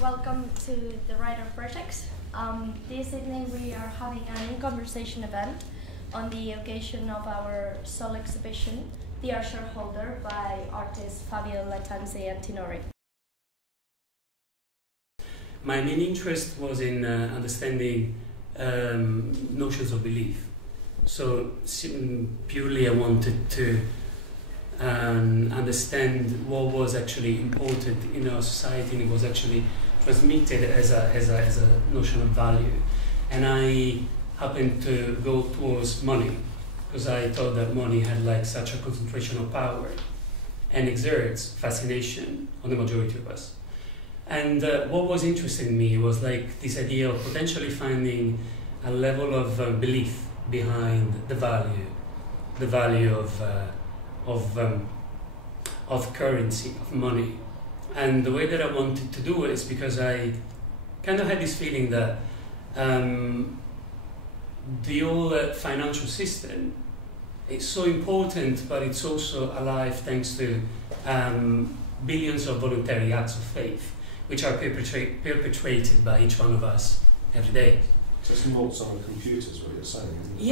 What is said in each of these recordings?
welcome to the RYDER Projects. This evening we are having an in-conversation event on the occasion of our sole exhibition, Dear Shareholder, by artist Fabio Lattanzi Antinori. My main interest was in understanding notions of belief. So purely I wanted to understand what was actually important in our society, and it was actually transmitted as a notion of value. And I happened to go towards money, because I thought that money had like such a concentration of power and exerts fascination on the majority of us. And what was interesting me was like this idea of potentially finding a level of belief behind the value of currency, of money. And the way that I wanted to do it is because I kind of had this feeling that the whole financial system is so important, but it's also alive thanks to billions of voluntary acts of faith, which are perpetrated by each one of us every day. So it's not on computers, what you're saying, isn't it?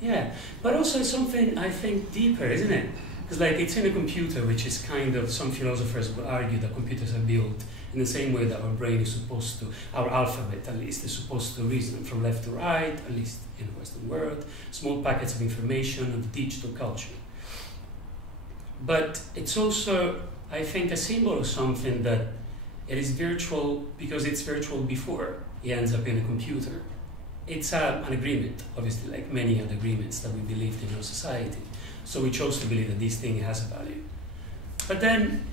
Yeah. But also it's something, I think, deeper, isn't it? Because like it's in a computer, which is kind of, some philosophers would argue that computers are built in the same way that our brain is supposed to, our alphabet at least, is supposed to reason from left to right, at least in the Western world, small packets of information of digital culture. But it's also, I think, a symbol of something that it is virtual because it's virtual before it ends up in a computer. It's an agreement, obviously, like many other agreements that we believed in our society. So we chose to believe that this thing has a value. But then,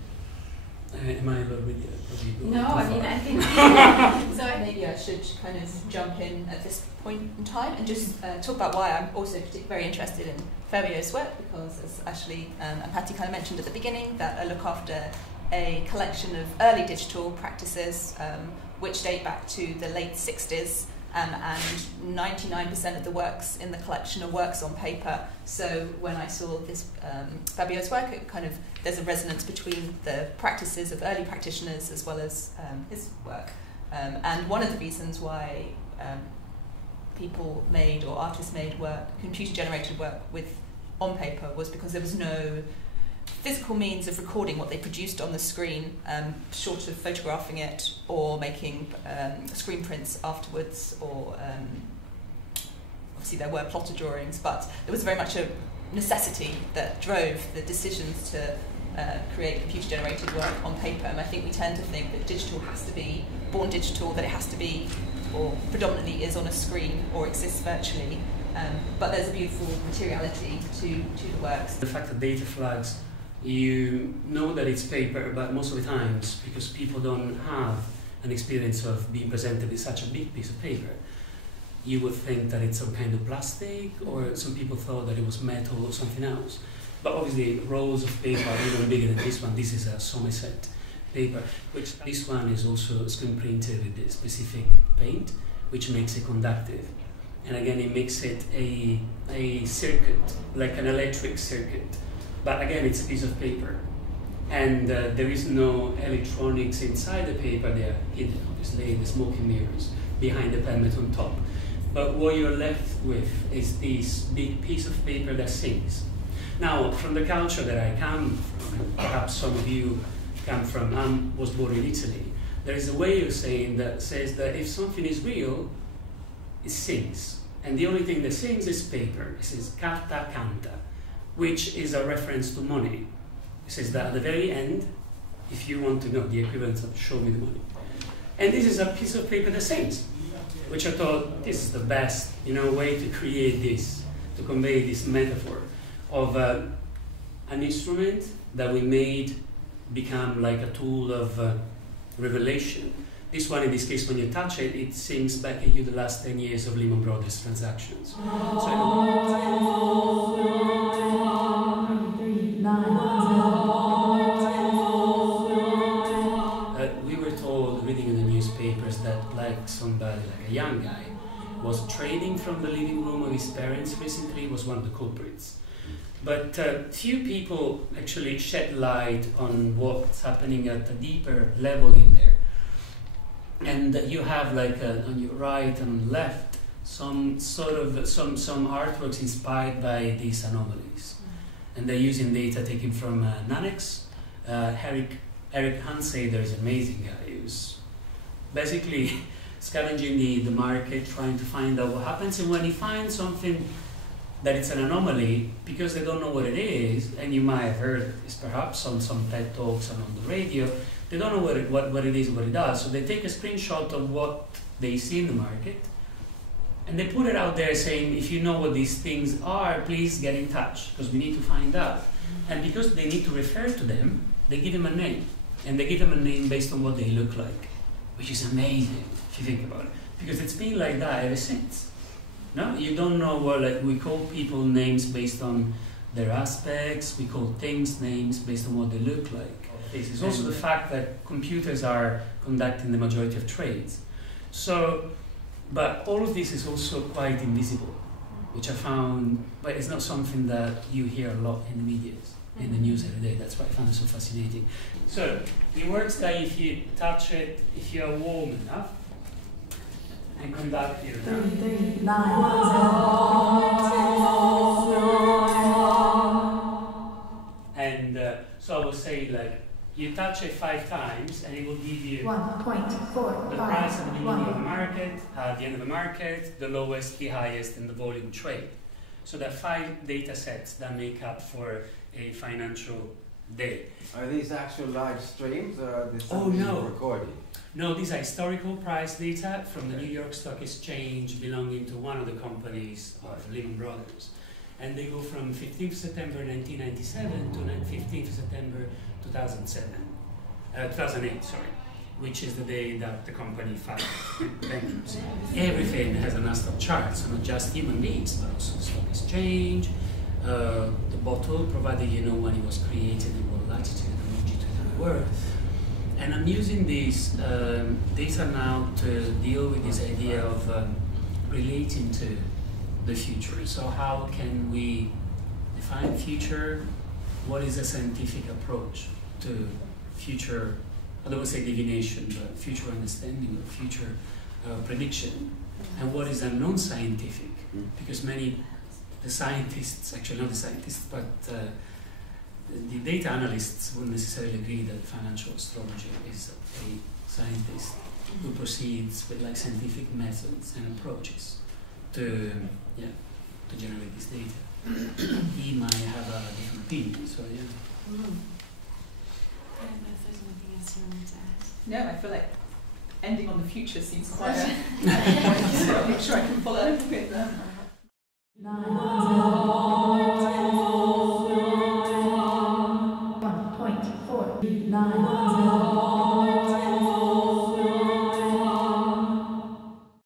am I already No, I mean, I think so. Maybe I should kind of jump in at this point in time and just talk about why I'm also very interested in Fabio's work, because as Ashlee and Patty kind of mentioned at the beginning, that I look after a collection of early digital practices which date back to the late 60s. And 99% of the works in the collection are works on paper. So when I saw this Fabio's work, it kind of, there's a resonance between the practices of early practitioners as well as his work. And one of the reasons why people made, or artists made work, computer-generated work on paper, was because there was no physical means of recording what they produced on the screen, short of photographing it or making screen prints afterwards, or obviously there were plotter drawings, but there was very much a necessity that drove the decisions to create computer-generated work on paper. And I think we tend to think that digital has to be born digital, that it has to be, or predominantly is on a screen or exists virtually. But there's a beautiful materiality to the works. The fact that data flags, you know that it's paper, but most of the times, because people don't have an experience of being presented with such a big piece of paper, you would think that it's some kind of plastic, or some people thought that it was metal or something else. But obviously rolls of paper are even bigger than this one. This is a Somerset paper, which this one is also screen printed with a specific paint, which makes it conductive. And again, it makes it a circuit, like an electric circuit. But again, it's a piece of paper. And there is no electronics inside the paper. They are hidden, obviously, in the smoking mirrors behind the pelmet on top. But what you're left with is this big piece of paper that sings. Now, from the culture that I come from, and perhaps some of you come from, I was born in Italy, there is a way of saying that says that if something is real, it sings. And the only thing that sings is paper. It says carta canta, which is a reference to money. It says that at the very end, if you want to know the equivalent of show me the money. And this is a piece of paper that sings, which I thought this is the best, way to create this, to convey this metaphor of an instrument that we made become like a tool of revelation. This one, in this case, when you touch it, it sings back at you the last 10 years of Lehman Brothers transactions. We were told, reading in the newspapers, that like somebody, like a young guy, was trading from the living room of his parents recently, was one of the culprits. But few people actually shed light on what's happening at a deeper level in there. and you have like on your right and left some artworks inspired by these anomalies, and they're using data taken from Nanex. Eric Hansader is an amazing guy who's basically scavenging the market, trying to find out what happens, and when he finds something that it's an anomaly, because they don't know what it is, and you might have heard this perhaps on some TED Talks and on the radio, they don't know what it is, what it does, so they take a screenshot of what they see in the market, and they put it out there saying, if you know what these things are, please get in touch, because we need to find out. And because they need to refer to them, they give them a name, and they give them a name based on what they look like, which is amazing if you think about it, because it's been like that ever since. No, you don't know what, like, we call people names based on their aspects, we call things names based on what they look like. It's also the fact that computers are conducting the majority of trades. So, but all of this is also quite invisible, which I found, but it's not something that you hear a lot in the media, in the news every day. That's why I found it so fascinating. So, it works that if you touch it, if you are warm enough, and conduct here now. And so I will say, like, you touch it 5 times and it will give you 1.4 the price at the beginning of the market, at the end of the market, the lowest, the highest, and the volume trade. So there are 5 data sets that make up for a financial day. Are these actual live streams or are these recorded? No, these are historical price data from the New York Stock Exchange belonging to one of the companies of Lehman Brothers. And they go from 15th September 1997 to 15th September 2008, which is the day that the company filed bankruptcy. Everything has a Nasdaq chart, so not just human beings, but also the stock exchange, the bottle, provided you know when it was created and what latitude and longitude they were. And I'm using these data now to deal with this idea of relating to the future. So how can we define future? What is a scientific approach to future, I don't want to say divination, but future understanding or future prediction? And what is a non-scientific? Because many, the scientists, actually not the scientists, but the data analysts wouldn't necessarily agree that financial astrologer is a scientist who proceeds with like scientific methods and approaches to generate this data. He might have a different opinion, so yeah. I don't know if there's anything else you wanted to add. No, I feel like ending on the future seems quite a point. So I'll make sure I can follow